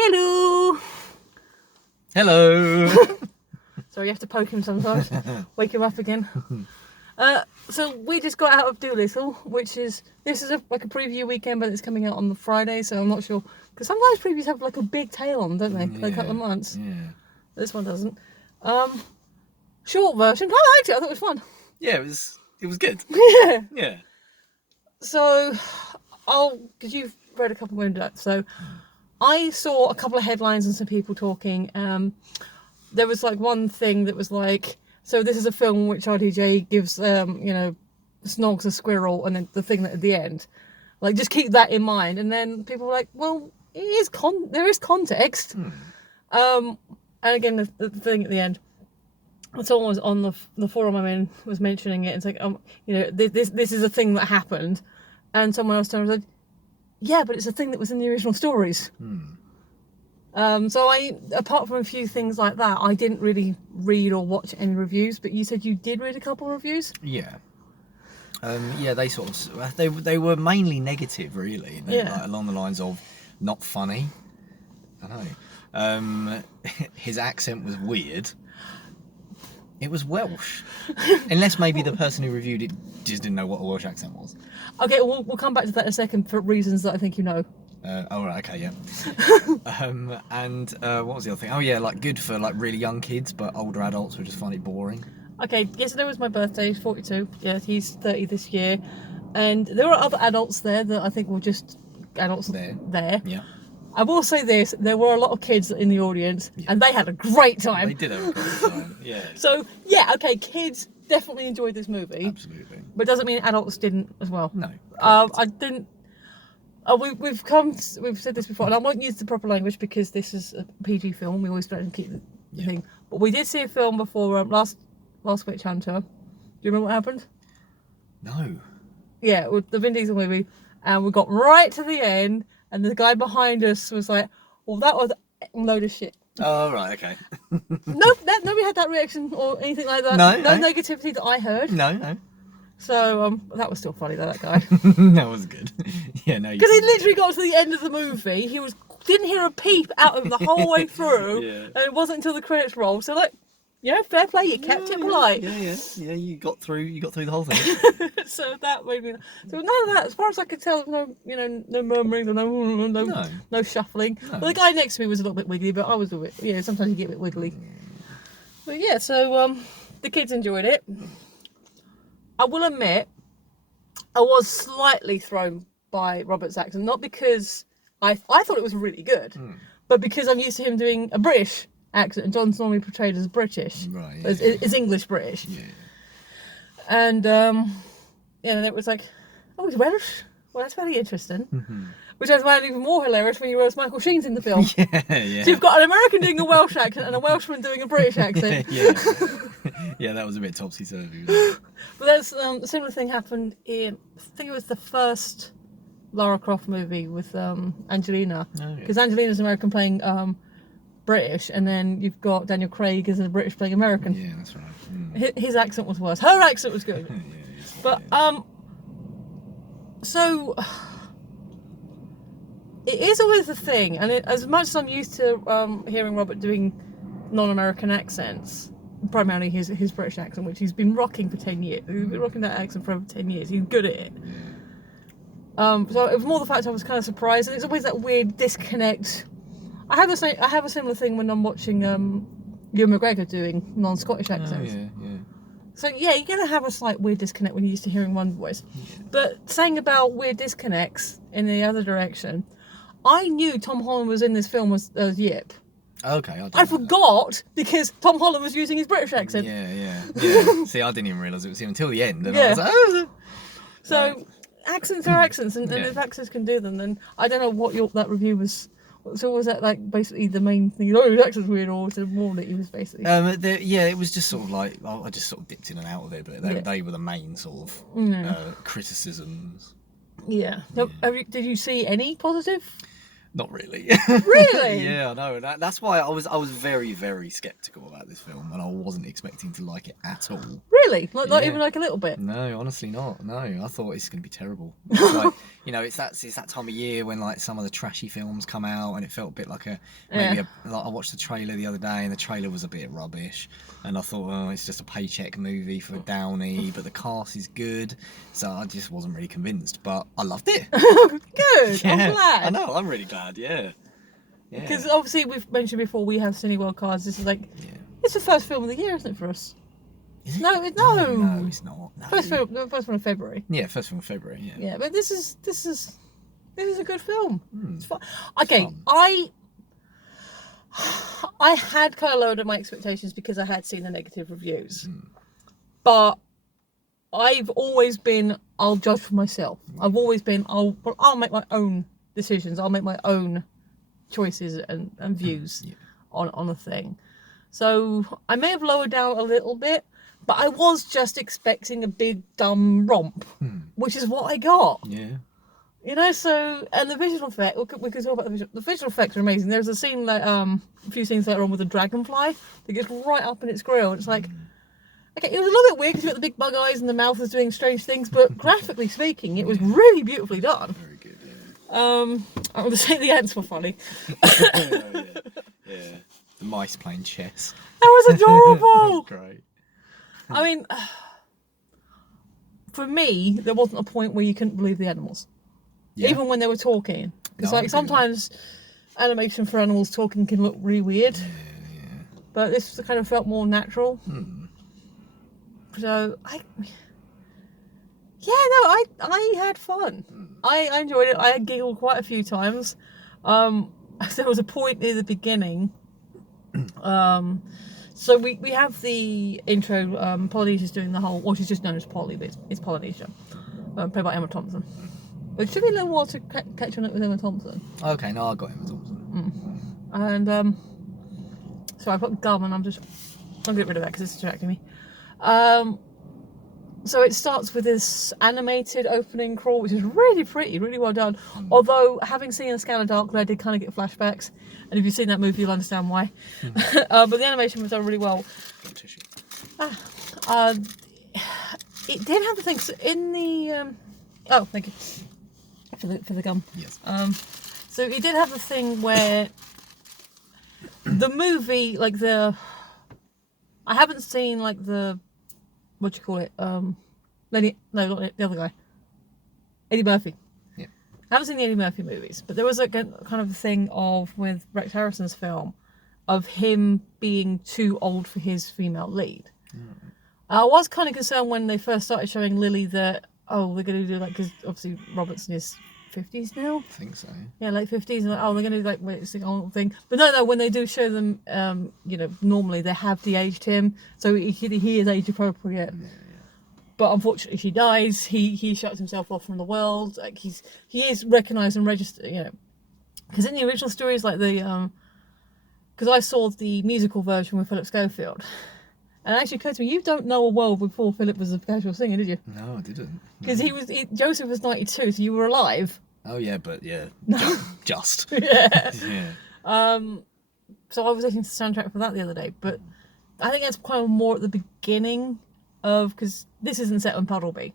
Hello! Hello! Sorry, you have to poke him sometimes. Wake him up again. So we just got out of Dolittle, this is like a preview weekend, but it's coming out on the Friday, so I'm not sure. Because sometimes previews have like a big tail on, don't they? Like a couple of months. Yeah. This one doesn't. Short version. I liked it. I thought it was fun. Yeah, it was good. Yeah. Yeah. So, because you've read a couple of windows, so I saw a couple of headlines and some people talking. There was like one thing that was like, so this is a film in which RDJ gives, Snogs a squirrel, and then the thing at the end, like just keep that in mind. And then people were like, well, there is context. And again, the thing at the end, someone was on the forum I'm in was mentioning it. It's like, this is a thing that happened, and someone else told me, like, yeah, but it's a thing that was in the original stories. So apart from a few things like that, I didn't really read or watch any reviews. But you said you did read a couple of reviews. Yeah. They sort of they were mainly negative, really. Like, along the lines of not funny. I know. His accent was weird. It was Welsh, unless maybe the person who reviewed it just didn't know what a Welsh accent was. Okay, we'll come back to that in a second for reasons that I think you know. Right, okay, yeah. And what was the other thing? Oh yeah, like good for like really young kids, but older adults would just find it boring. Okay, yesterday was my birthday, 42. Yeah, he's 30 this year. And there were other adults there that I think were just adults there. Yeah. I will say this, there were a lot of kids in the audience, and they had a great time. They did have a great time, yeah. So, yeah, okay, kids definitely enjoyed this movie. Absolutely. But doesn't mean adults didn't as well. No. I didn't... we've said this before, and I won't use the proper language because this is a PG film. We always try to keep the thing. But we did see a film before last Witch Hunter. Do you remember what happened? No. Yeah, with the Vin Diesel movie, and we got right to the end, and the guy behind us was like, "Well, that was a load of shit." Oh, right, okay. Nobody had that reaction or anything like that. No negativity that I heard. No. So that was still funny though, that guy. That was good. Yeah, no. Because he literally got to the end of the movie, didn't hear a peep out of the whole way through, and it wasn't until the credits rolled. So like, fair play, you kept it polite. Yeah. You got through the whole thing. So that made me. So none of that, as far as I could tell, no murmuring or no shuffling. No. Well, the guy next to me was a little bit wiggly, but I was a bit. Sometimes you get a bit wiggly. But yeah, so the kids enjoyed it. I will admit, I was slightly thrown by Robert's accent, not because I thought it was really good, but because I'm used to him doing a British accent, and John's normally portrayed as British, right? Is English British, and and it was like, oh, he's Welsh. Well, that's very interesting. Which I find even more hilarious when you realize Michael Sheen's in the film. Yeah. So you've got an American doing a Welsh accent and a Welshman doing a British accent. Yeah, that was a bit topsy-turvy. But there's a similar thing happened in, I think it was the first Lara Croft movie with Angelina. Because Angelina's American playing British, and then you've got Daniel Craig as a British playing American. Yeah, that's right. His accent was worse. Her accent was good. But, so... It is always the thing, and as much as I'm used to hearing Robert doing non-American accents, primarily his British accent, which he's been rocking for 10 years. He's been rocking that accent for over 10 years. He's good at it. So it was more the fact I was kind of surprised, and it's always that weird disconnect. I have a similar thing when I'm watching Ewan McGregor doing non-Scottish accents. So yeah, you're going to have a slight weird disconnect when you're used to hearing one voice. But saying about weird disconnects in the other direction, I knew Tom Holland was in this film as Yip. Okay, I forgot because Tom Holland was using his British accent. Yeah. See, I didn't even realise it was him until the end, and I was like, oh. So accents are accents, and if accents can do them, then I don't know what that review was. So was that like basically the main thing? His accent's weird, or was it more that he was basically? It was just sort of like I just sort of dipped in and out of it, but they were the main sort of criticisms. Yeah. So, did you see any positive? Not really. Really? Yeah, I know. That's why I was very, very sceptical about this film, and I wasn't expecting to like it at all. Really? Not even like a little bit? No, honestly not. No, I thought it's going to be terrible. It's like, you know, it's that time of year when like some of the trashy films come out, and it felt a bit like like I watched the trailer the other day, and the trailer was a bit rubbish, and I thought, oh, it's just a paycheck movie for Downey, but the cast is good, so I just wasn't really convinced, but I loved it. Good. Yeah, I'm glad. I know. I'm really glad. Yeah. Because obviously we've mentioned before we have Cineworld cards. This is like it's the first film of the year, isn't it, for us? Is it? No, No, it's not. No. First film, the first one of February. Yeah, first one of February. Yeah. Yeah, but this is a good film. It's fun. Okay, fun. I had kind of lowered my expectations because I had seen the negative reviews, but I've always been I'll judge for myself. I've always been I'll make my own decisions. I'll make my own choices and views on a thing. So I may have lowered down a little bit, but I was just expecting a big dumb romp, which is what I got. Yeah. You know, so and the visual effect. We could talk about the visual effects are amazing. There's a scene like a few scenes later on with a dragonfly that gets right up in its grill. And it's like, okay, it was a little bit weird because you got the big bug eyes and the mouth was doing strange things, but graphically speaking, it was really beautifully done. Very good. Yeah. I would say the ants were funny. Yeah. The mice playing chess. That was adorable. Great. I mean, for me, there wasn't a point where you couldn't believe the animals, even when they were talking. Because like sometimes animation for animals talking can look really weird, but this kind of felt more natural. So I had fun. I enjoyed it. I giggled quite a few times. There was a point near the beginning. So we have the intro. Polynesia's doing the whole. Well, she's just known as Polly, but it's Polynesia, played by Emma Thompson. It took me a little while to catch on it with Emma Thompson. Okay, no, I got Emma Thompson. And so I put gum, and I'm gonna get rid of that because it's distracting me. So it starts with this animated opening crawl, which is really pretty, really well done. Although, having seen A Scanner Darkly, I did kind of get flashbacks. And if you've seen that movie, you'll understand why. But the animation was done really well. It did have the thing in the... oh, thank you for the gum. Yes. So it did have the thing where the movie, like the... I haven't seen, like, the... What do you call it? Not the other guy. Eddie Murphy. Yeah. I haven't seen the Eddie Murphy movies, but there was a kind of thing of with Rex Harrison's film of him being too old for his female lead. I was kind of concerned when they first started showing Lily that they're going to do like because obviously Robert's in his 50s now. I think so. Yeah, late 50s, and they're going to do like it's the old thing. But no, when they do show them, normally they have de-aged him, so he is age appropriate. Yeah. But unfortunately, she dies. He shuts himself off from the world. Like he is recognised and registered. Because in the original stories, like the because I saw the musical version with Philip Schofield, and it actually occurred to me you don't know a world before Philip was a casual singer, did you? No, I didn't. Because Joseph was 92, so you were alive. Oh yeah, but just. Yeah. Yeah. So I was listening to the soundtrack for that the other day, but I think that's kind of more at the beginning of because this isn't set on Puddleby,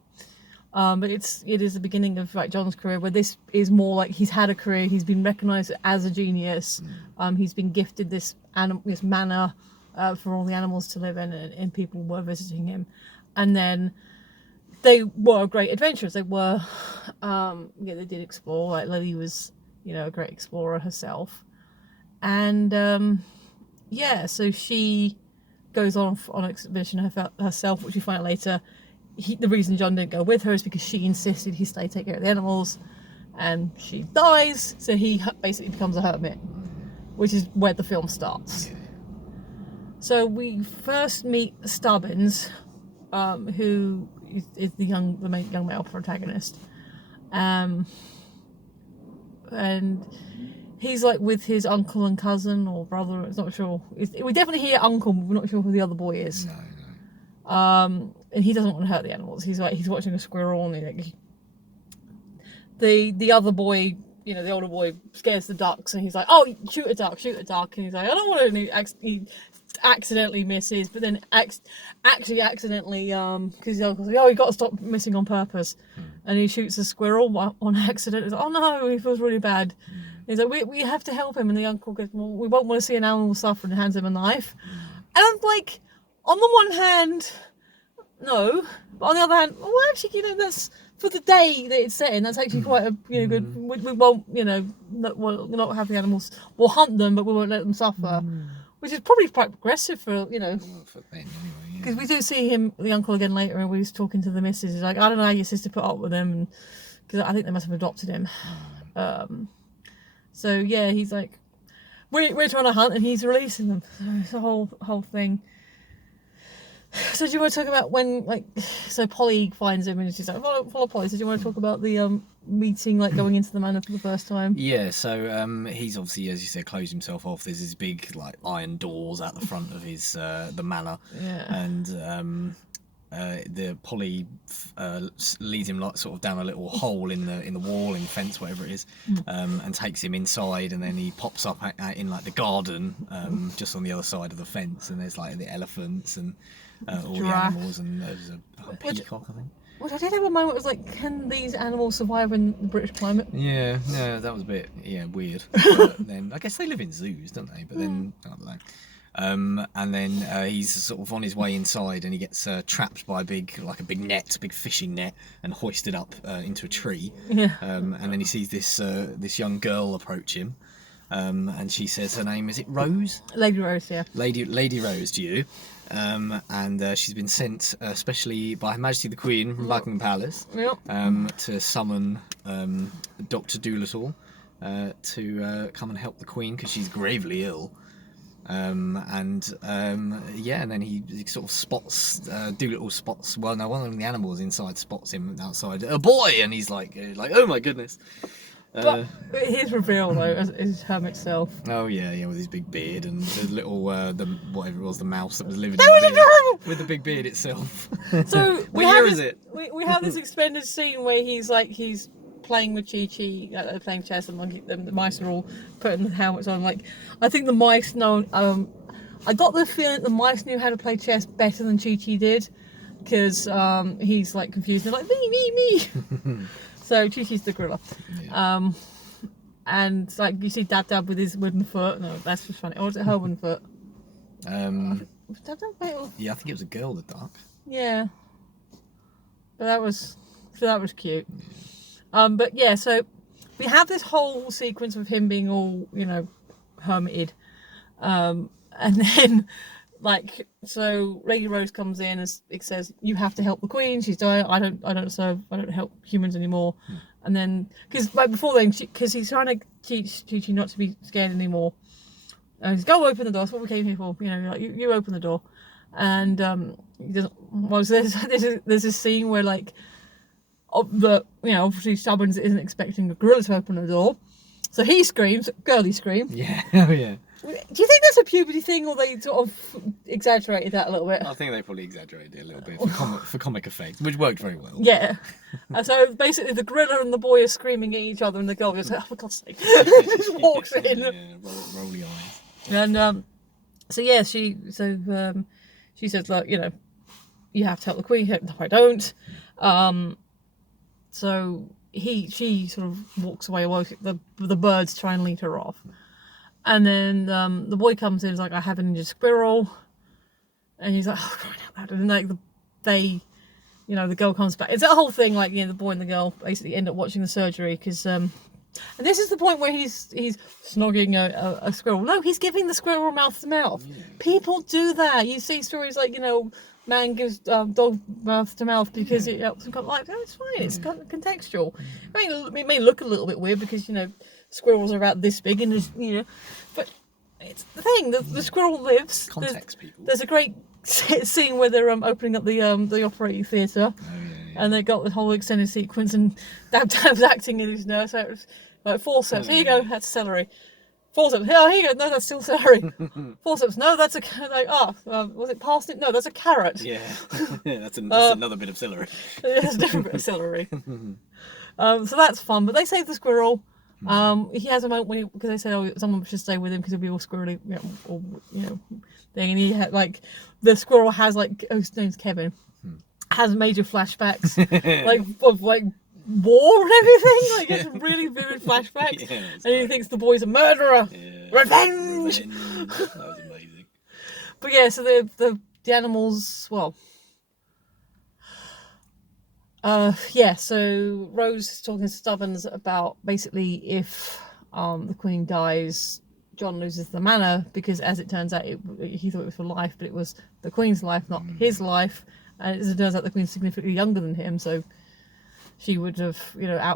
but it is the beginning of like John's career where this is more like he's had a career, he's been recognised as a genius, he's been gifted this manor for all the animals to live in, and people were visiting him, and then they were great adventurers. They were, they did explore. Like Lily was, a great explorer herself, and so she goes on an expedition herself, which we find out later. The reason John didn't go with her is because she insisted he stay take care of the animals, and she dies. So he basically becomes a hermit, which is where the film starts. Yeah. So we first meet Stubbins, who is the main young male protagonist, and he's like with his uncle and cousin or brother. It's not sure. We definitely hear uncle, but we're not sure who the other boy is. No. And he doesn't want to hurt the animals. He's watching a squirrel, and the other boy, the older boy, scares the ducks, and he's like, "Oh, shoot a duck!" And he's like, "I don't want to." He accidentally misses, but then actually accidentally because the uncle's like, oh, you got to stop missing on purpose, and he shoots a squirrel on accident. He's like, oh no, he feels really bad. He's like, we have to help him, and the uncle goes, well, we won't want to see an animal suffer, and hands him a knife. And I'm like, on the one hand, no, but on the other hand, well, actually, that's for the day that it's set in. That's actually quite a good. We won't, we'll not have the animals. We'll hunt them, but we won't let them suffer, which is probably quite progressive for Well, for them anyway. because we do see him, the uncle, again later, and he's talking to the missus. He's like, I don't know how your sister put up with him, because I think they must have adopted him. So yeah, he's like, we're trying to hunt, and he's releasing them. So it's the whole thing. So do you want to talk about when, like, so Polly finds him and she's like, follow Polly. So do you want to talk about the meeting, like going into the manor for the first time? Yeah, so he's obviously, as you said, closed himself off. There's these big, like, iron doors at the front of his the manor. Yeah. And the Polly leads him like sort of down a little hole in the wall, in fence, whatever it is, and takes him inside, and then he pops up in like the garden, just on the other side of the fence, and there's like the elephants and all the animals, and there's a peacock, I think. Which I did have a moment, it was like, can these animals survive in the British climate? Yeah, no, that was a bit weird. But then I guess they live in zoos, don't they? But then I don't know. And then he's sort of on his way inside, and he gets trapped by a big fishing net, and hoisted up into a tree. Yeah. And then he sees this young girl approach him, and she says her name, is it Rose? Lady Rose, yeah. Lady Rose to you. And she's been sent especially by Her Majesty the Queen from Buckingham Palace to summon Dr. Dolittle to come and help the Queen, because she's gravely ill. And then he sort of spots Dolittle spots, well, no, one of the animals inside spots him outside, a boy, and he's like oh my goodness. But his reveal though is Hermit self. Oh yeah, with his big beard and the little whatever it was, the mouse that was living with the big beard itself. So we have this extended scene where he's playing with Chi-Chi, playing chess, and the mice are all putting the helmets on. Like, I think the mice know. I got the feeling that the mice knew how to play chess better than Chi-Chi did, because he's like confused. They're like me. So Chi-Chi's the gorilla. Yeah. And like you see Dab with his wooden foot. No, that's just funny. Or was it her wooden foot? Was Dab or... Yeah, I think it was a girl that dark. Yeah. But that was cute. But yeah, so we have this whole sequence of him being all, hermited. And then, like, so Lady Rose comes in and it says, you have to help the Queen, she's dying, I don't help humans anymore. And then, because before then, because he's trying to teach Chi-Chi not to be scared anymore. And he's go open the door, that's what we came here for, you open the door. And he doesn't, well, so there's this scene where, like, obviously Stubbins isn't expecting a gorilla to open the door, so he screams, girly scream. Yeah, oh yeah. Do you think that's a puberty thing, or they sort of exaggerated that a little bit? I think they probably exaggerated it a little bit for comic effect, which worked very well. Yeah. So basically, the gorilla and the boy are screaming at each other, and the girl goes, "Oh, for God's sake!" just walks in. Yeah, rolly eyes. And she says, "Look, you have to help the Queen." No, I don't. So she sort of walks away while the birds try and lead her off. And then the boy comes in and is like, I have an injured squirrel. And he's like, oh, crying out loud. And like the girl comes back. It's that whole thing, like, the boy and the girl basically end up watching the surgery because, and this is the point where he's snogging a squirrel. No, he's giving the squirrel mouth to mouth. Yeah. People do that. You see stories like, man gives dog mouth to mouth because it helps him come. Like, no, it's fine. It's kind of contextual. I mean, it may look a little bit weird because squirrels are about this big, and but it's the thing. The squirrel lives. Context, people. There's a great scene where they're opening up the operating theatre, and they got the whole extended sequence, and Dab's acting in his nurse. So it was like forceps. Here you go. That's celery. Forceps. Here you go. No, that's still celery. Forceps. No, that's was it parsnip? No, that's a carrot. Yeah, that's another bit of celery. It's a different bit of celery. So that's fun. But they save the squirrel. He has a moment when because they said, "Oh, someone should stay with him because he'll be all squirrely," or thing. And he had like the squirrel has like his name's Kevin, has major flashbacks, like of like war and everything. Like it's really vivid flashbacks, and he thinks the boy's a murderer. Yeah. Revenge. That was amazing. But yeah, so the animals, well. So Rose is talking to Stubbins about basically if the Queen dies, John loses the manor because, as it turns out, he thought it was for life, but it was the Queen's life, not his life. And as it turns out, the Queen's significantly younger than him, so she would have,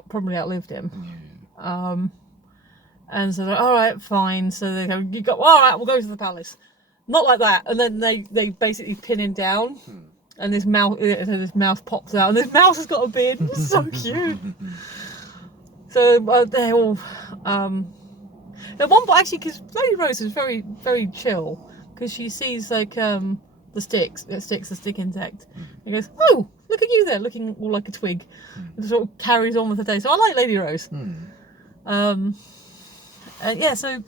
probably outlived him. Yeah. And so they're all right, fine. So they go, you go, all right, we'll go to the palace. Not like that. And then they basically pin him down. And this mouse pops out, and this mouse has got a beard. It's so cute. So they're all. At one point, actually, because Lady Rose is very, very chill, because she sees like the stick insect, and goes, "Oh, look at you there, looking all like a twig," and sort of carries on with the day. So I like Lady Rose. And so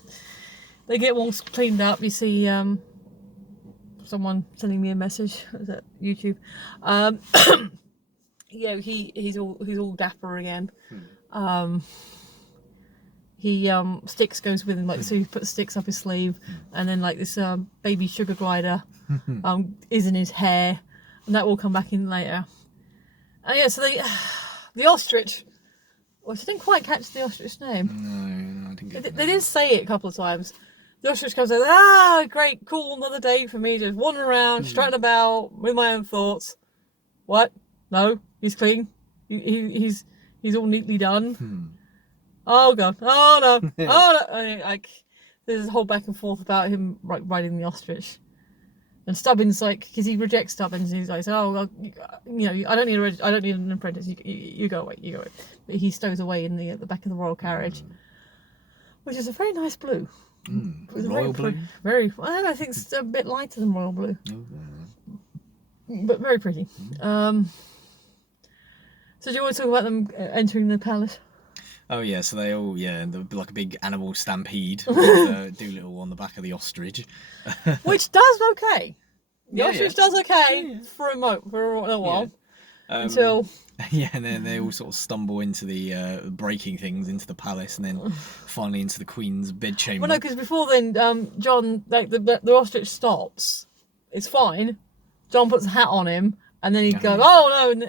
they get all cleaned up. You see. Someone sending me a message. Was that YouTube? He's all dapper again. Sticks goes with him, like so he puts Sticks up his sleeve, and then like this baby sugar glider is in his hair, and that will come back in later. And so the ostrich. Well, she didn't quite catch the ostrich's name. No, I didn't get it. They did say it a couple of times. The ostrich comes out, great, cool, another day for me to wander around, strutting about with my own thoughts. What? No, he's clean. He's all neatly done. Oh god, oh no, oh no. There's a whole back and forth about him riding the ostrich. And Stubbins, because he rejects Stubbins, and he's like, "Oh, well, I don't need an apprentice. You go away, you go away." But he stows away in the back of the royal carriage, which is a very nice blue. Royal blue? I think it's a bit lighter than royal blue. But very pretty. So do you want to talk about them entering the palace? Oh yeah, so they all, like a big animal stampede with Dolittle on the back of the ostrich. Which does okay. The ostrich does okay for a while. Until... Yeah, and then they all sort of stumble into the breaking things into the palace, and then finally into the Queen's bedchamber. Well, no, because before then, John, the ostrich stops. It's fine. John puts a hat on him, and then he goes, "Oh no!" And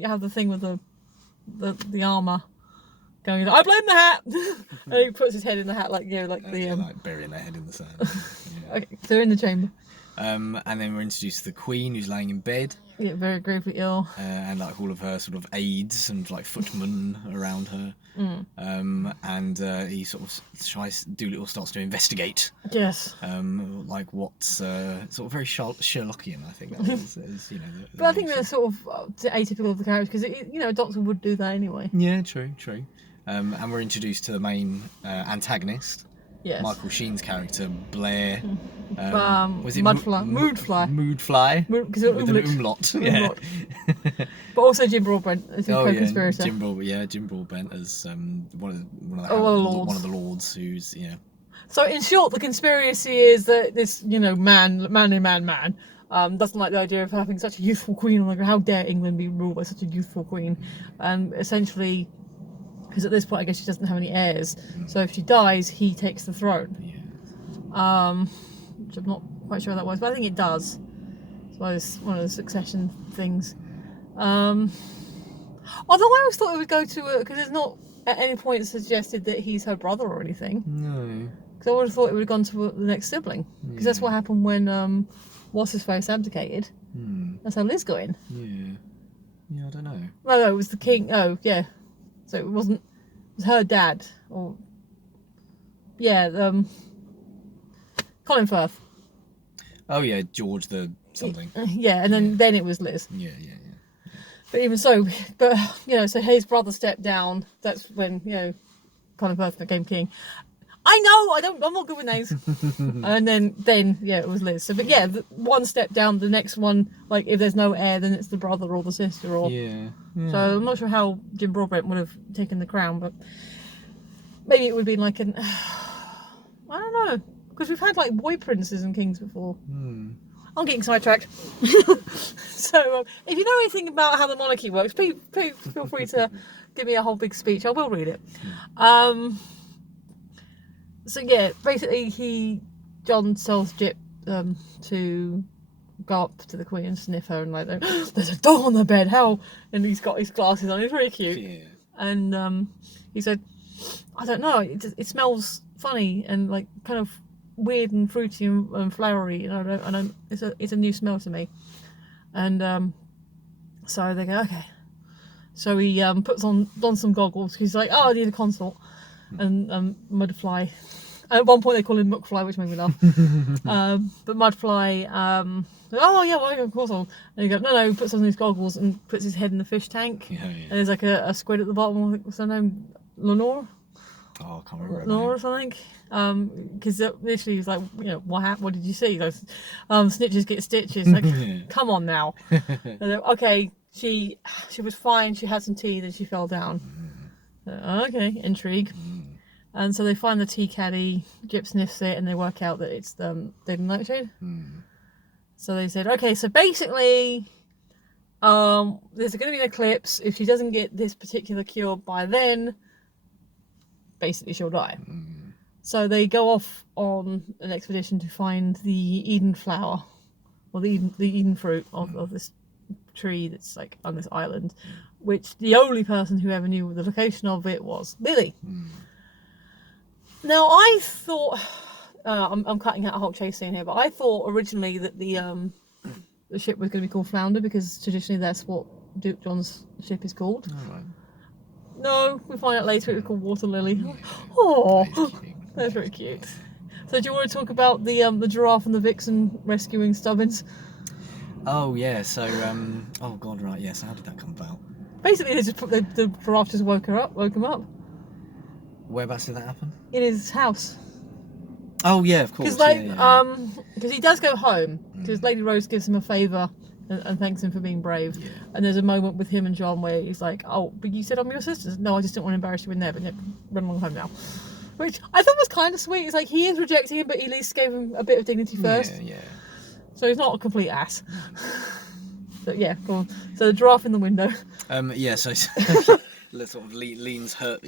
you have the thing with the armor going. I blame the hat. And he puts his head in the hat, like burying their head in the sand. Okay, so they're in the chamber. And then we're introduced to the Queen, who's laying in bed. Yeah, very gravely ill. And like all of her sort of aides and like footmen around her. And he sort of Dolittle starts to investigate. Yes. Like what's sort of very Sherlockian, I think that is but I think they're sort of atypical of the character because a doctor would do that anyway. Yeah, true. And we're introduced to the main antagonist. Yes. Michael Sheen's character, Blair. Was it Moodfly? Moodfly. With an umlaut. Yeah. But also Jim Broadbent as his co-conspirator. Jim Broadbent as one of the lords who's So in short, the conspiracy is that this man doesn't like the idea of having such a youthful queen. Like, how dare England be ruled by such a youthful queen? And essentially, because at this point I guess she doesn't have any heirs, so if she dies, he takes the throne. Which I'm not quite sure how that works, but I think it does. It's one of the succession things. Although I always thought it would go to because it's not at any point suggested that he's her brother or anything. No. Because I would have thought it would have gone to the next sibling. Because that's what happened when what's his face abdicated. That's how Liz got in. Yeah, I don't know. No, it was the king. Oh, yeah. So it wasn't. It was her dad, or Colin Firth. Oh yeah, George the something. Yeah, and then it was Liz. Yeah. But even so, so his brother stepped down. That's when Colin Firth became king. I know, I'm not good with names. And then it was Liz. So, but one step down, the next one, like if there's no heir, then it's the brother or the sister, or yeah. So I'm not sure how Jim Broadbent would have taken the crown, but maybe it would be like an. I don't know, because we've had like boy princes and kings before. I'm getting sidetracked. So, if you know anything about how the monarchy works, please feel free to give me a whole big speech. I will read it. So yeah, basically John tells Jip to go up to the Queen and sniff her and like, there's a dog on the bed, how? And he's got his glasses on, he's very cute. Yeah. And he said, I don't know, it smells funny and like kind of weird and fruity and flowery, and I don't it's a new smell to me. And so they go, okay. So he puts on some goggles. He's like, oh, I need a consort. And Mudfly, at one point they call him Muckfly, which made me laugh. But Mudfly, oh yeah, well, of course I'll. And he goes, no, he puts on these goggles and puts his head in the fish tank. Yeah. And there's like a squid at the bottom. What's her name? Lenore? Oh, I can't remember. Lenore or something. Because initially he was like, you know, what happened? What did you see? He goes, snitches get stitches. Like, come on now. Okay, she was fine. She had some tea, then she fell down. Okay, intrigue. And so they find the tea caddy. Jip sniffs it, and they work out that it's Lady Nightshade. So they said, okay, so basically, there's going to be an eclipse. If she doesn't get this particular cure by then, basically she'll die. So they go off on an expedition to find the Eden flower, or the Eden fruit of this tree that's like on this island, which the only person who ever knew the location of it was Lily. Now I thought, I'm cutting out a whole chase scene here, but I thought originally that the ship was going to be called Flounder, because traditionally that's what Duke John's ship is called. Right. No, we find out later it was called Water Lily. Oh, that's very cute. So do you want to talk about the giraffe and the vixen rescuing Stubbins? Oh yeah, so oh god, right, yes. How did that come about? Basically, the giraffe just woke him up. Whereabouts did that happen? In his house. Oh yeah, of course. Because because he does go home, because Lady Rose gives him a favour and thanks him for being brave. Yeah. And there's a moment with him and John where he's like, "Oh, but you said I'm your sister." No, I just didn't want to embarrass you in there, but run along home now. Which I thought was kind of sweet. It's like he is rejecting him, but he at least gave him a bit of dignity first. Yeah. So he's not a complete ass. So yeah, go on. So the giraffe in the window. Yeah. So sort of leans her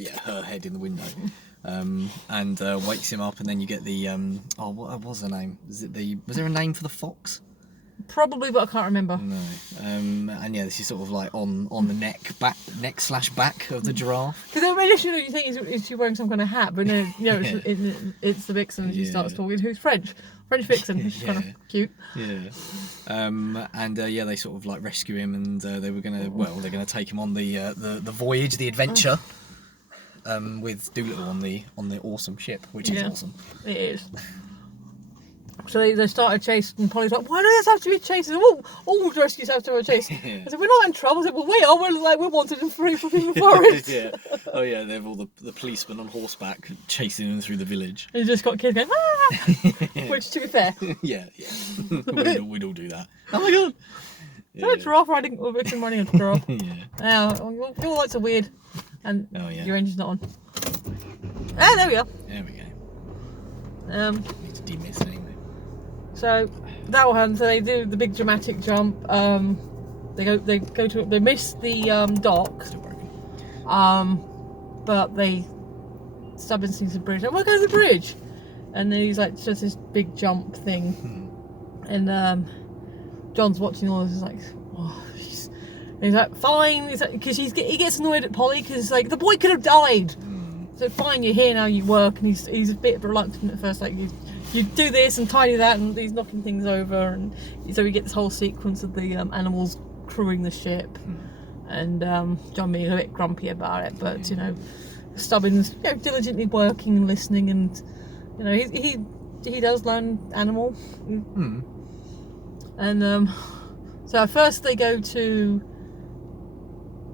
head in the window, and wakes him up, and then you get the what was the name? Was there a name for the fox? Probably, but I can't remember. No. And yeah, this is sort of like on the neck/back of the giraffe. Because initially you think is she wearing some kind of hat, but no, it's the vixen. And she starts talking. Who's French vixen, which is kind of cute. Yeah. And they sort of like rescue him, and they're gonna take him on the voyage, the adventure, with Dolittle on the awesome ship, which is awesome. It is. So they started chasing, and Polly's like, why do this have to be chased? All rescues have to have a chase. I said, we're not in trouble. I said, well, we are. We're wanted and free from the forest. Yeah. Oh, yeah, they have all the policemen on horseback chasing them through the village. And you just got kids going, ah! Which, to be fair. Yeah. We'd all do that. Oh, my God. Yeah. Giraffe riding, or vixen riding a giraffe. Yeah. Your lights are weird. And your engine's not on. Ah, there we go. There we go. Need to demist anyway. So that will happen. So they do the big dramatic jump. They miss the dock. Still broken. But Stubbins sees the bridge. We'll go to the bridge, and then he's like just this big jump thing, and John's watching all this. He's like, oh, and he's like, fine. Because he gets annoyed at Polly because like the boy could have died. So fine, you're here now. You work, and he's a bit reluctant at first. Like you do this and tidy that, and he's knocking things over, and so we get this whole sequence of the animals crewing the ship, and John being a bit grumpy about it, but Stubbins diligently working and listening, and he does learn animal, and so at first they go to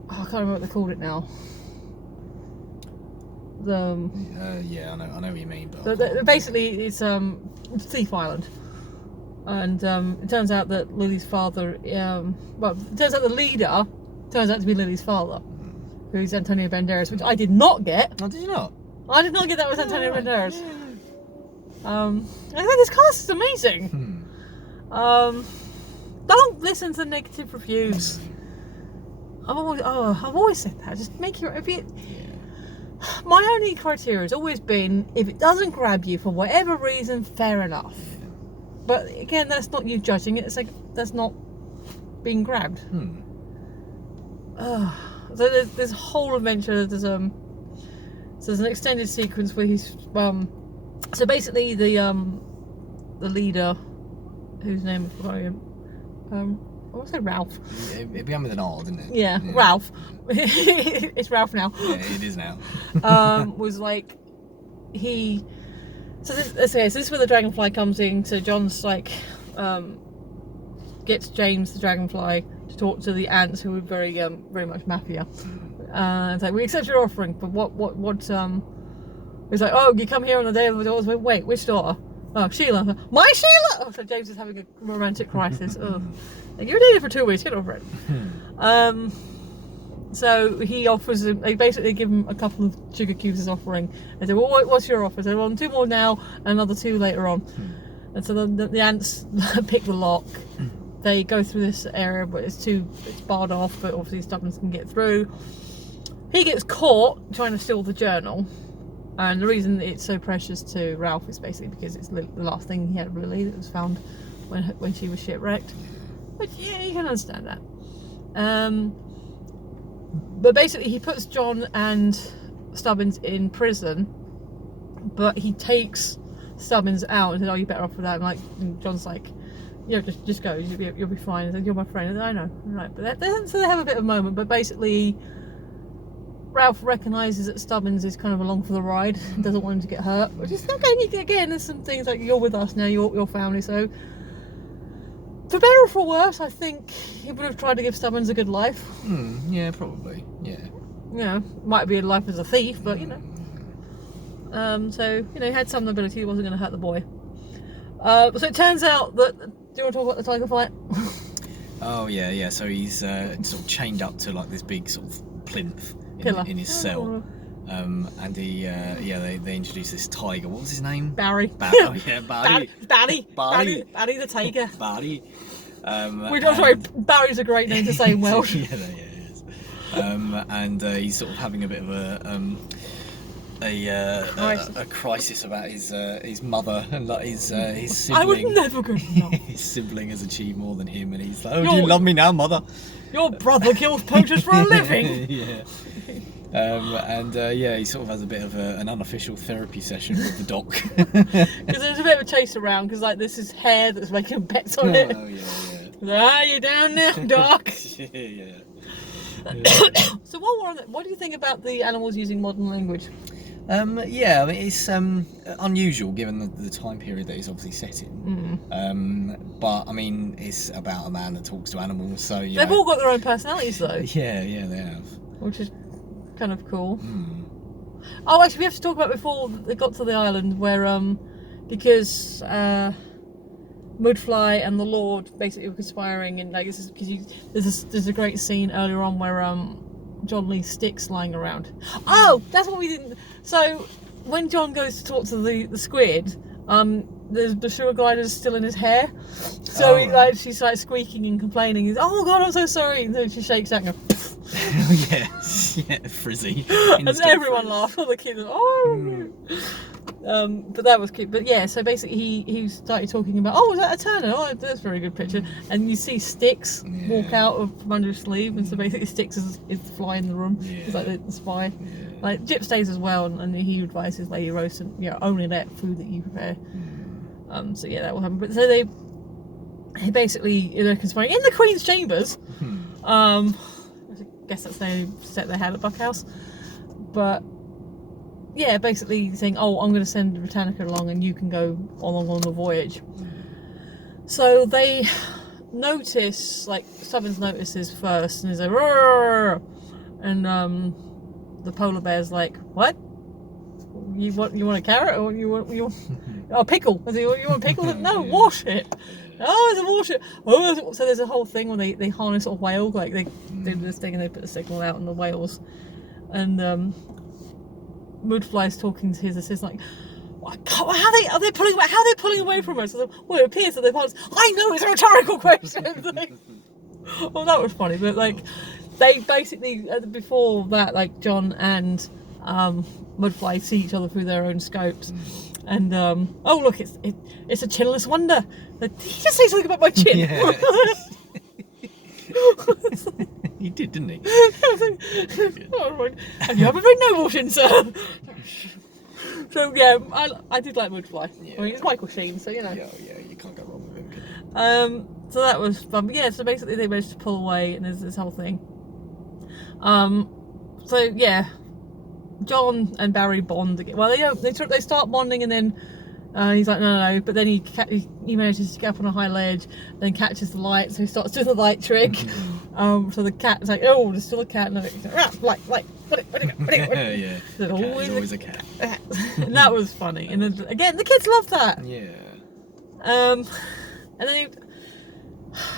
I can't remember what they called it now. I know what you mean. But basically, it's Thief Island, and it turns out that Lily's father. It turns out the leader turns out to be Lily's father, who's Antonio Banderas, which I did not get. Oh, did you not? I did not get that with Antonio Banderas. I think this cast is amazing. Don't listen to negative reviews. I've always said that. Just make your My only criteria has always been, if it doesn't grab you for whatever reason, fair enough. But again, that's not you judging it. It's like that's not being grabbed. So there's a whole adventure. There's an extended sequence where he's so basically the leader, whose name I forgot. I want to say Ralph. It began with an R, didn't it? Yeah. Ralph. It's Ralph now. Yeah, it is now. Was like So this is where the dragonfly comes in. So John's like gets James the dragonfly to talk to the ants, who are very much mafia. It's like, we accept your offering, but what he's like, oh, you come here on the day of the daughters. Wait, which daughter? Oh, Sheila. My Sheila! Oh, so James is having a romantic crisis. Oh. Like, you're dating for 2 weeks, get over it. So he offers him, they basically give him a couple of sugar cubes as offering. They say, well, what's your offer? They say, well, 2 more now and another 2 later on. And so the ants pick the lock. They go through this area, but it's barred off, but obviously Stubbins can get through. He gets caught trying to steal the journal. And the reason it's so precious to Ralph is basically because it's the last thing he had of Lily that was found when she was shipwrecked. But yeah, you can understand that. But basically he puts John and Stubbins in prison, but he takes Stubbins out and says, oh, you're better off with that. And John's like, yeah, just go, you'll be fine. Like, you're my friend. And I know, right? But so they have a bit of a moment, but basically Ralph recognises that Stubbins is kind of along for the ride and doesn't want him to get hurt. Which is okay. Again, there's some things like, you're with us now, your family. So for better or for worse, I think he would have tried to give Stubbins a good life. Yeah, probably. Yeah. You know, might be a life as a thief, but you know. So he had some ability. He wasn't going to hurt the boy. So it turns out that. Do you want to talk about the tiger fight? Oh yeah. So he's sort of chained up to like this big sort of plinth in his cell. And they introduced this tiger. What was his name? Barry. Oh yeah, Barry. Barry the tiger. Barry. Barry's a great name to say in Welsh. Yeah, it is. And he's sort of having a bit of a crisis about his mother and like his sibling. I would never go. No. His sibling has achieved more than him, and he's like, "Oh, do you love me now, mother?" Your brother kills poachers for a living. Yeah. He sort of has a bit of an unofficial therapy session with the doc. Because there's a bit of a chase around, because like this is hair that's making bets on it. Oh yeah. Ah, you down now, doc? Yeah. So what do you think about the animals using modern language? I mean, it's unusual given the time period that it's obviously set in. But I mean, it's about a man that talks to animals, so they've all got their own personalities, though. Yeah, they have. Which is kind of cool. Oh, actually, we have to talk about before they got to the island where because Mudfly and the Lord basically were conspiring, and like this is because there's a great scene earlier on where John leaves sticks lying around. Oh, that's what we didn't. So when John goes to talk to the squid, the sugar glider's still in his hair. So she's like squeaking and complaining. He's, oh God, I'm so sorry. And then she shakes out and goes, yeah, frizzy. And everyone laughed. All the kids, but that was cute. But yeah, so basically he started talking about, oh, was that a Turner? Oh, that's a very good picture. And you see Sticks walk out from under his sleeve, and so basically Sticks is the fly in the room. He's like the spy. Like Jip stays as well, and he advises Lady Rose to only let food that you prepare. So yeah, that will happen. But so they basically conspiring in the Queen's chambers. I guess that's they set their head at Buckhouse, but. Yeah, basically saying, oh, I'm going to send Britannica along and you can go along on the voyage. So they notice, like, Stubbins notices first and he's like, roar! And the polar bear's like, what? You want a carrot or you want a pickle? I said, you want a pickle? No, warship. Oh, it's a warship. Oh, so there's a whole thing where they harness a whale, like they do this thing and they put a signal out on the whales. And Moodfly's talking to his assistant, like, how are they pulling away from us? Well, it appears that they've answered. I know, it's a rhetorical question. Like, well, that was funny, but like, they basically before that, like John and Moodfly see each other through their own scopes, and oh look, it's a chinless wonder. Like, did he just say something about my chin? Yeah. He did, didn't he? Oh, and you have a very noble chin, sir. So yeah, I did like Moodfly. Yeah. I mean, it's Michael Sheen, so you know. Yeah, you can't go wrong with him, can you? So that was fun. But yeah, so basically they managed to pull away, and there's this whole thing. So yeah, John and Barry bond again. Well, they start bonding, and then he's like, no, but then he manages to get up on a high ledge, then catches the light, so he starts doing the light trick. So the cat's like, oh, there's still a cat, and he's like, light, put it. Yeah, There's always a cat. And that was funny, and then, again, the kids love that. Yeah. And then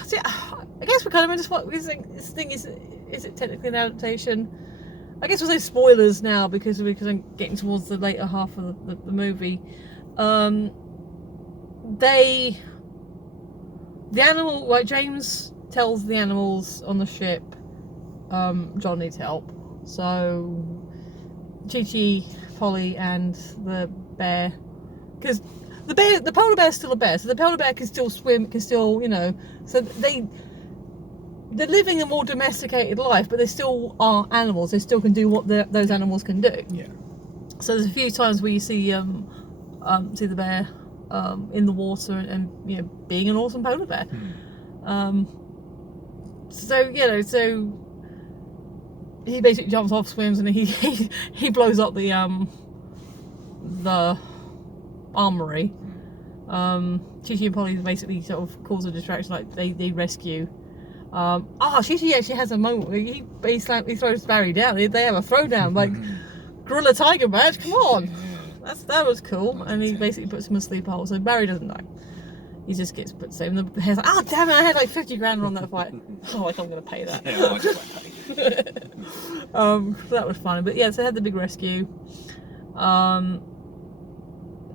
see, I guess we're kind of just what we think. This thing is it technically an adaptation? I guess we'll say spoilers now because I'm getting towards the later half of the movie. The animal, like James tells the animals on the ship, John needs help. So Chi-Chi, Polly, and the bear, because the polar bear is still a bear, so the polar bear can still swim, can still, so they're living a more domesticated life, but they still are animals. They still can do what those animals can do. Yeah. So there's a few times where you see the bear in the water and being an awesome polar bear. So he basically jumps off, swims, and he blows up the armory. Chi-Chi and Polly basically sort of cause a distraction, like they rescue. Chi-Chi actually has a moment where he throws Barry down. They have a throwdown, like gorilla tiger match. Come on, that was cool. And he basically puts him asleep a hole, so Barry doesn't die. He just gets put to sleep. And the hair's like, oh damn it, I had like 50 grand on that fight. Oh, like I'm gonna pay that. Yeah, I just won't pay. So that was fun. But yeah, so they had the big rescue.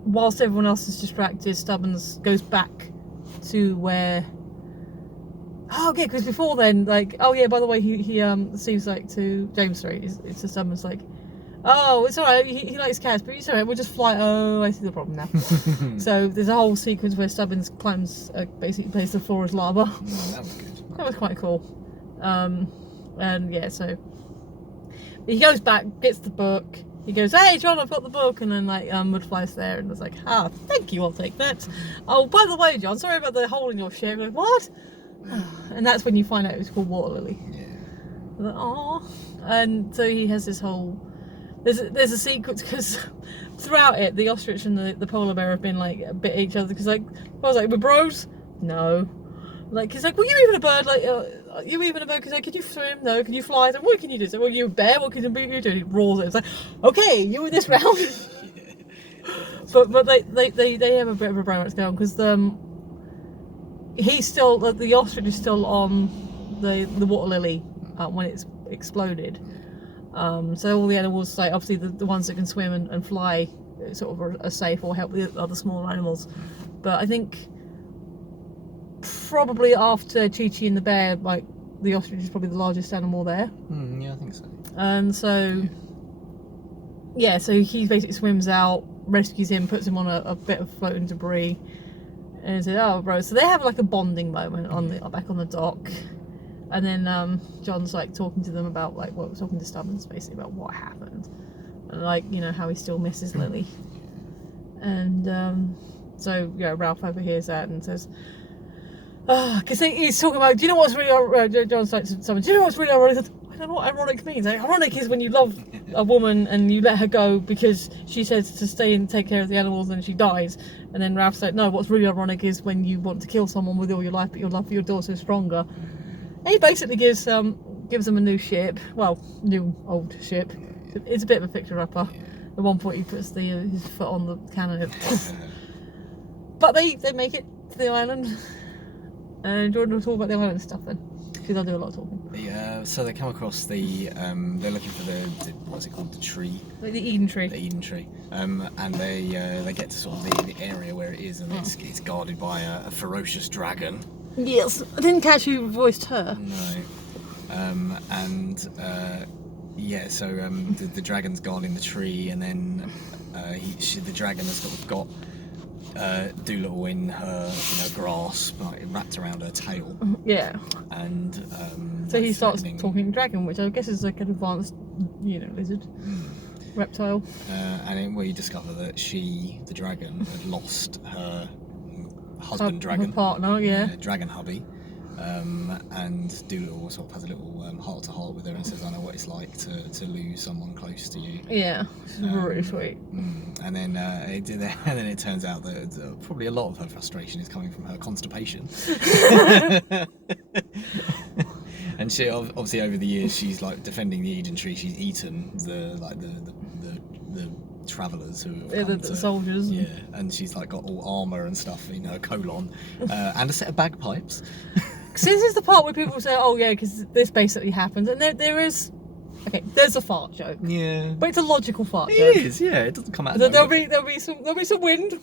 Whilst everyone else is distracted, Stubbins goes back to where. Oh, okay, because before then, like, oh yeah, by the way, he seems like to James, sorry, it's to Stubbins like, oh, it's alright, he likes cats, but it's alright, we'll just fly. Oh, I see the problem now. So there's a whole sequence where Stubbins climbs, basically plays the floor as lava. That was good. That was quite cool. And yeah, so he goes back, gets the book. He goes, hey John, I've got the book, and then like Moodfly's there, and it's like, thank you, I'll take that. Oh, by the way, John, sorry about the hole in your ship. Like, what? And that's when you find out it was called Water Lily. Yeah. Like, aww. And so he has this whole. There's a sequence because throughout it, the ostrich and the polar bear have been like a bit each other because like I was like, we're bros. No. Like he's like, well, you even a bird? Like, you even a bird? Because like, can you swim? No. Can you fly? Like, what can you do? So, well, you a bear? What can you do? He roars it. It's like, okay, you win this round. But they have a bit of a bromance going because he's still the ostrich is still on the water lily when it's exploded. So all the animals, like obviously the ones that can swim and fly, sort of are safe or help the other smaller animals. But I think probably after Chi-Chi and the bear, like the ostrich is probably the largest animal there. Yeah, I think so. And so yeah, so he basically swims out, rescues him, puts him on a bit of floating debris, and he said, "Oh, bro." So they have like a bonding moment on back on the dock. And then John's like talking to them about talking to Stubbins basically about what happened, and like how he still misses Lily. And so Ralph overhears that and says, because he's talking about, do you know what's really John's like to someone, do you know what's really ironic? I don't know what ironic means. Like, ironic is when you love a woman and you let her go because she says to stay and take care of the animals and she dies. And then Ralph's like, no, what's really ironic is when you want to kill someone with all your life, but your love for your daughter is stronger. And he basically gives them a new ship. Well, new old ship. It's a bit of a fixer-upper. At one point he puts his foot on the cannon. But they make it to the island. And Jordan will talk about the island stuff then. Because I'll do a lot of talking. So they come across the. They're looking for the what's it called? The tree. Like the Eden tree. The Eden tree. And they get to sort of the area where it is, and it's guarded by a ferocious dragon. Yes, I didn't catch who voiced her. No. So the dragon's guarding the tree, and then the dragon has sort of got Dolittle in her grasp, like wrapped around her tail. Yeah. And so he starts talking dragon, which I guess is like an advanced, lizard, reptile. And you discover that the dragon, had lost her husband dragon, her partner, yeah, dragon hubby. And Dolittle sort of has a little heart to heart with her and says, "I know what it's like to lose someone close to you." Yeah, it's really sweet. And then it turns out that probably a lot of her frustration is coming from her constipation. And she obviously over the years she's like defending the Eden tree. She's eaten the travellers who have the soldiers. Yeah, and she's like got all armour and stuff in her colon, and a set of bagpipes. So this is the part where people say, "Oh yeah," because this basically happens, and there's a fart joke. Yeah, but it's a logical fart joke. It is. Yeah, it doesn't come out. There'll be some wind,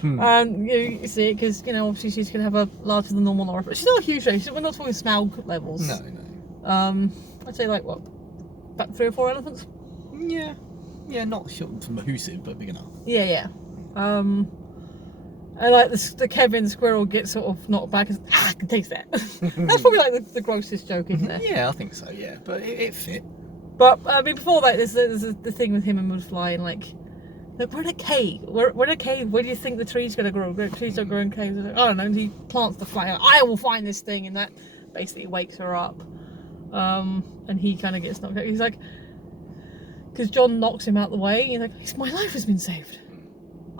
and you see it because obviously she's gonna have a larger than normal orifice. She's not a huge race. We're not talking Smaug levels. No. I'd say like what, about 3 or 4 elephants. Yeah, not massive, but big enough. Yeah. And like the Kevin squirrel gets sort of knocked back and I can taste that. That's probably like the grossest joke, isn't it? Yeah, I think so. Yeah, but it fit. But I mean, before that, there's the thing with him and Woodfly, and like, look, we're in a cave. We're in a cave. Where do you think the tree's gonna grow? The trees don't grow in caves. Like, I don't know. And he plants the flag. I will find this thing, and that basically wakes her up. And he kind of gets knocked out. He's like, because John knocks him out the way. He's like, my life has been saved.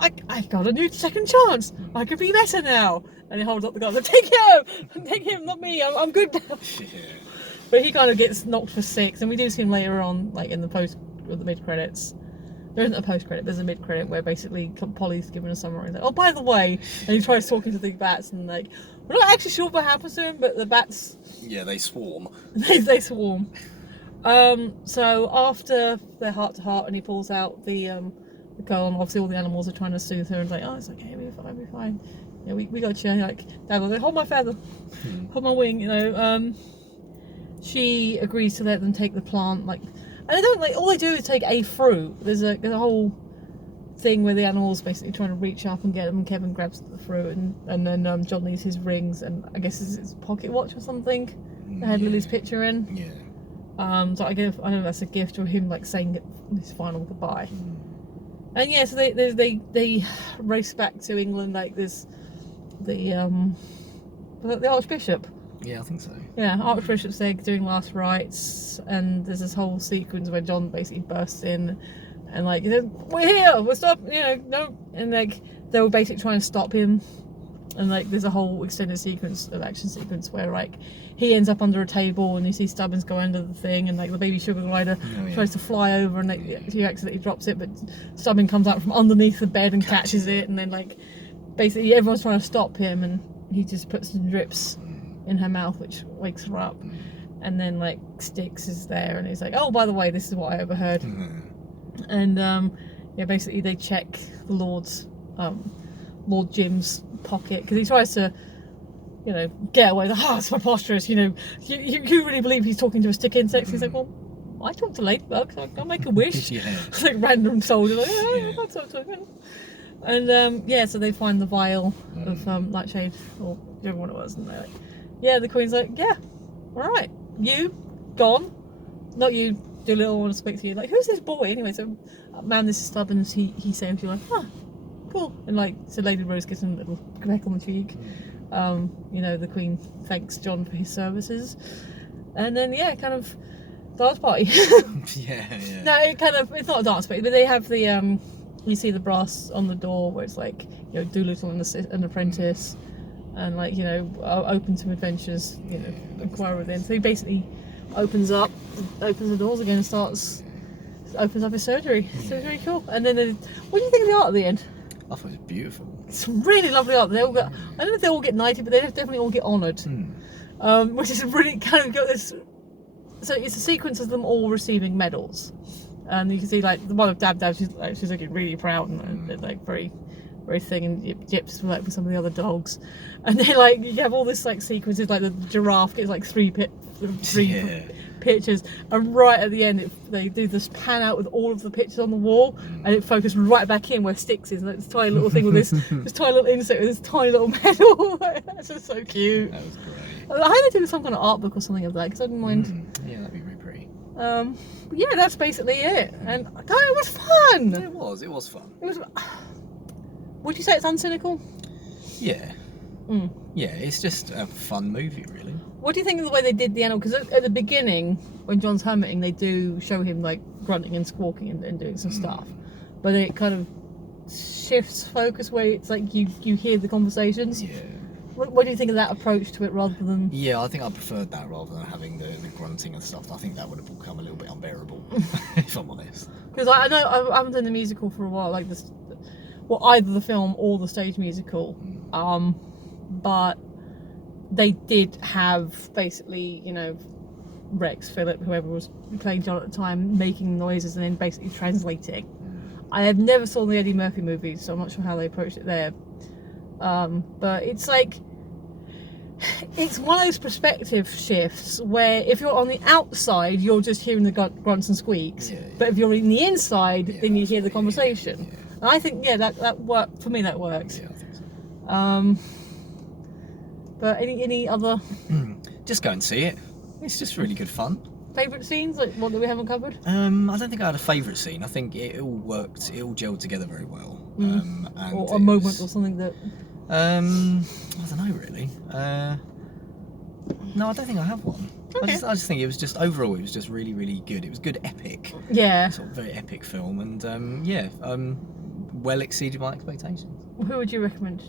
I got a new second chance. I could be better now. And he holds up the gun. Like, take him, not me. I'm good now. Yeah. But he kind of gets knocked for 6, and we do see him later on, like in the mid credits. There isn't a post credit. There's a mid credit where basically Polly's giving a summary. He's like, oh, by the way, and he tries talking to the bats, and like, we're not actually sure what happens to him, but the bats. Yeah, they swarm. they swarm. So after their heart to heart, and he pulls out the girl, and obviously all the animals are trying to soothe her and like, oh, it's okay, we'll be fine. Yeah, we got you. Like, Dad was like, hold my feather, hold my wing. She agrees to let them take the plant, like, and they don't, like, all they do is take a fruit. There's a whole thing where the animals basically trying to reach up and get them, and Kevin grabs the fruit, and then John leaves his rings, and I guess it's his pocket watch or something. They had Lily's picture in. Yeah. So I know that's a gift for him, like saying his final goodbye. And yeah, so they race back to England. Like there's the Archbishop. Yeah, I think so. Yeah, Archbishop's there doing last rites, and there's this whole sequence where John basically bursts in, and like, we're here, we're stop, no, and like they were basically trying to stop him, and like there's a whole extended action sequence where like he ends up under a table, and you see Stubbins go under the thing, and like the baby sugar glider tries to fly over, and he accidentally drops it, but Stubbins comes out from underneath the bed and catches it, and then like basically everyone's trying to stop him, and he just puts some drips in her mouth, which wakes her up. And then like Styx is there, and he's like, oh, by the way, this is what I overheard. And basically they check the Lord Jim's pocket, because he tries to get away. Like, it's preposterous, you really believe he's talking to a stick insect? He's like, well, I talk to ladybugs, I'll make a wish. It's like random soldier, like, I'll talk to him. And so they find the vial of nightshade, or whichever one it was, and they're like, the Queen's like, yeah, alright, you, gone, not you, Dolittle, I want to speak to you. Like, who's this boy? Anyway, so, man, this is Stubbins, he saves you, like, cool. And like, so Lady Rose gets him a little peck on the cheek. The Queen thanks John for his services. And then, kind of, dance party. No, it's not a dance party, but they have the, you see the brass on the door where it's like, Dolittle and an apprentice, and like, open to adventures, inquire within. So he basically opens the doors again and opens up his surgery. So it's really cool. And then, what do you think of the art at the end? I thought it was beautiful. It's really lovely art. I don't know if they all get knighted, but they definitely all get honoured. Which is really kind of got this so it's a sequence of them all receiving medals, and you can see like the one of Dab, she's looking really proud and like very thing, and Jip's like with some of the other dogs, and they like you have all this like sequences like the giraffe gets like three pictures, and right at the end they do this pan out with all of the pictures on the wall, and it focuses right back in where Styx is, and like this tiny little thing with this tiny little insect with this tiny little medal. That's just so cute. That was great. I had to do some kind of art book or something of that because I didn't mind. Yeah, that'd be really pretty. But yeah, that's basically it, and it was fun. It was fun. It was. Would you say it's uncynical? Yeah. Yeah, it's just a fun movie, really. What do you think of the way they did the animal? Because at the beginning, when John's hermiting, they do show him like grunting and squawking and doing some stuff, but then it kind of shifts focus where it's like you hear the conversations. Yeah. What do you think of that approach to it rather than? Yeah, I think I preferred that rather than having the grunting and stuff. I think that would have become a little bit unbearable, if I'm honest. Because I know I haven't done the musical for a while, like this, well, either the film or the stage musical, but they did have basically, you know, Rex, Philip, whoever was playing John at the time, making noises and then basically translating. I have never saw the Eddie Murphy movies, so I'm not sure how they approached it there. But it's like, it's one of those perspective shifts where if you're on the outside, you're just hearing the grunts and squeaks. Yeah. But if you're in the inside, then you hear the conversation. Yeah. And I think, that worked. For me, that works. Yeah, I think so. But any other? Just go and see it. It's just really good fun. Favourite scenes, like what that we haven't covered? I don't think I had a favourite scene. I think it all worked. It all gelled together very well. And or a moment or something that. I don't know really. No, I don't think I have one. Okay. I just think it was just overall it was just really, really good. It was good epic. Yeah. Sort of very epic film, and well exceeded my expectations. Who would you recommend?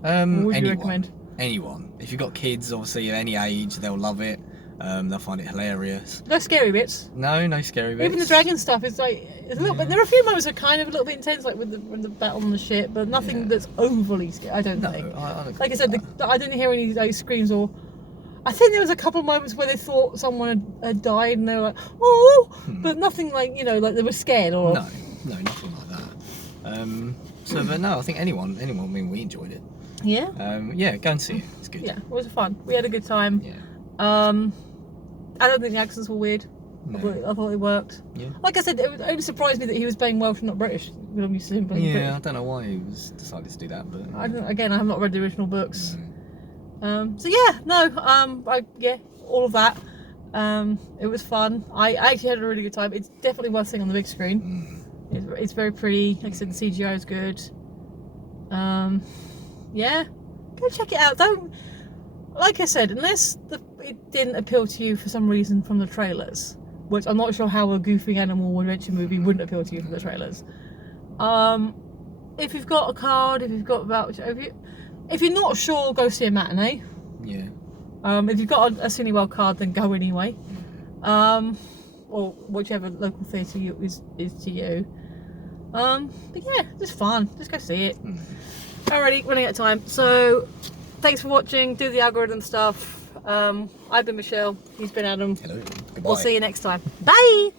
What would you recommend? Anyone. If you've got kids, obviously at any age, they'll love it. They'll find it hilarious. No scary bits. No scary bits. Even the dragon stuff is like it's a little bit. There are a few moments that are kind of a little bit intense, like with the battle on the ship, but nothing that's overly scary. I don't think. Like I said, I didn't hear any like screams or. I think there was a couple of moments where they thought someone had died, and they were like, "Oh," but nothing like like they were scared or. No, nothing like that. But no, I think anyone. I mean, we enjoyed it. Yeah. Go and see it. It's good. Yeah, it was fun. We had a good time. Yeah. I don't think the accents were weird. No. I thought it worked. Yeah. Like I said, it only surprised me that he was playing Welsh and not British. I'm used to him playing British. I don't know why he decided to do that, but I have not read the original books. All of that. It was fun. I actually had a really good time. It's definitely worth seeing on the big screen. It's very pretty. Like I said, the CGI is good. Go check it out. Don't. Like I said, unless it didn't appeal to you for some reason from the trailers, which I'm not sure how a goofy animal adventure movie wouldn't appeal to you from the trailers. If you've got a card, if you've got a voucher, if you're not sure, go see a matinee. Yeah. If you've got a Cineworld card, then go anyway. Or whichever local theatre is to you. But yeah, just fun. Just go see it. Alrighty, running out of time. So. Thanks for watching. Do the algorithm stuff. I've been Michelle. He's been Adam. Hello. Goodbye. We'll see you next time. Bye.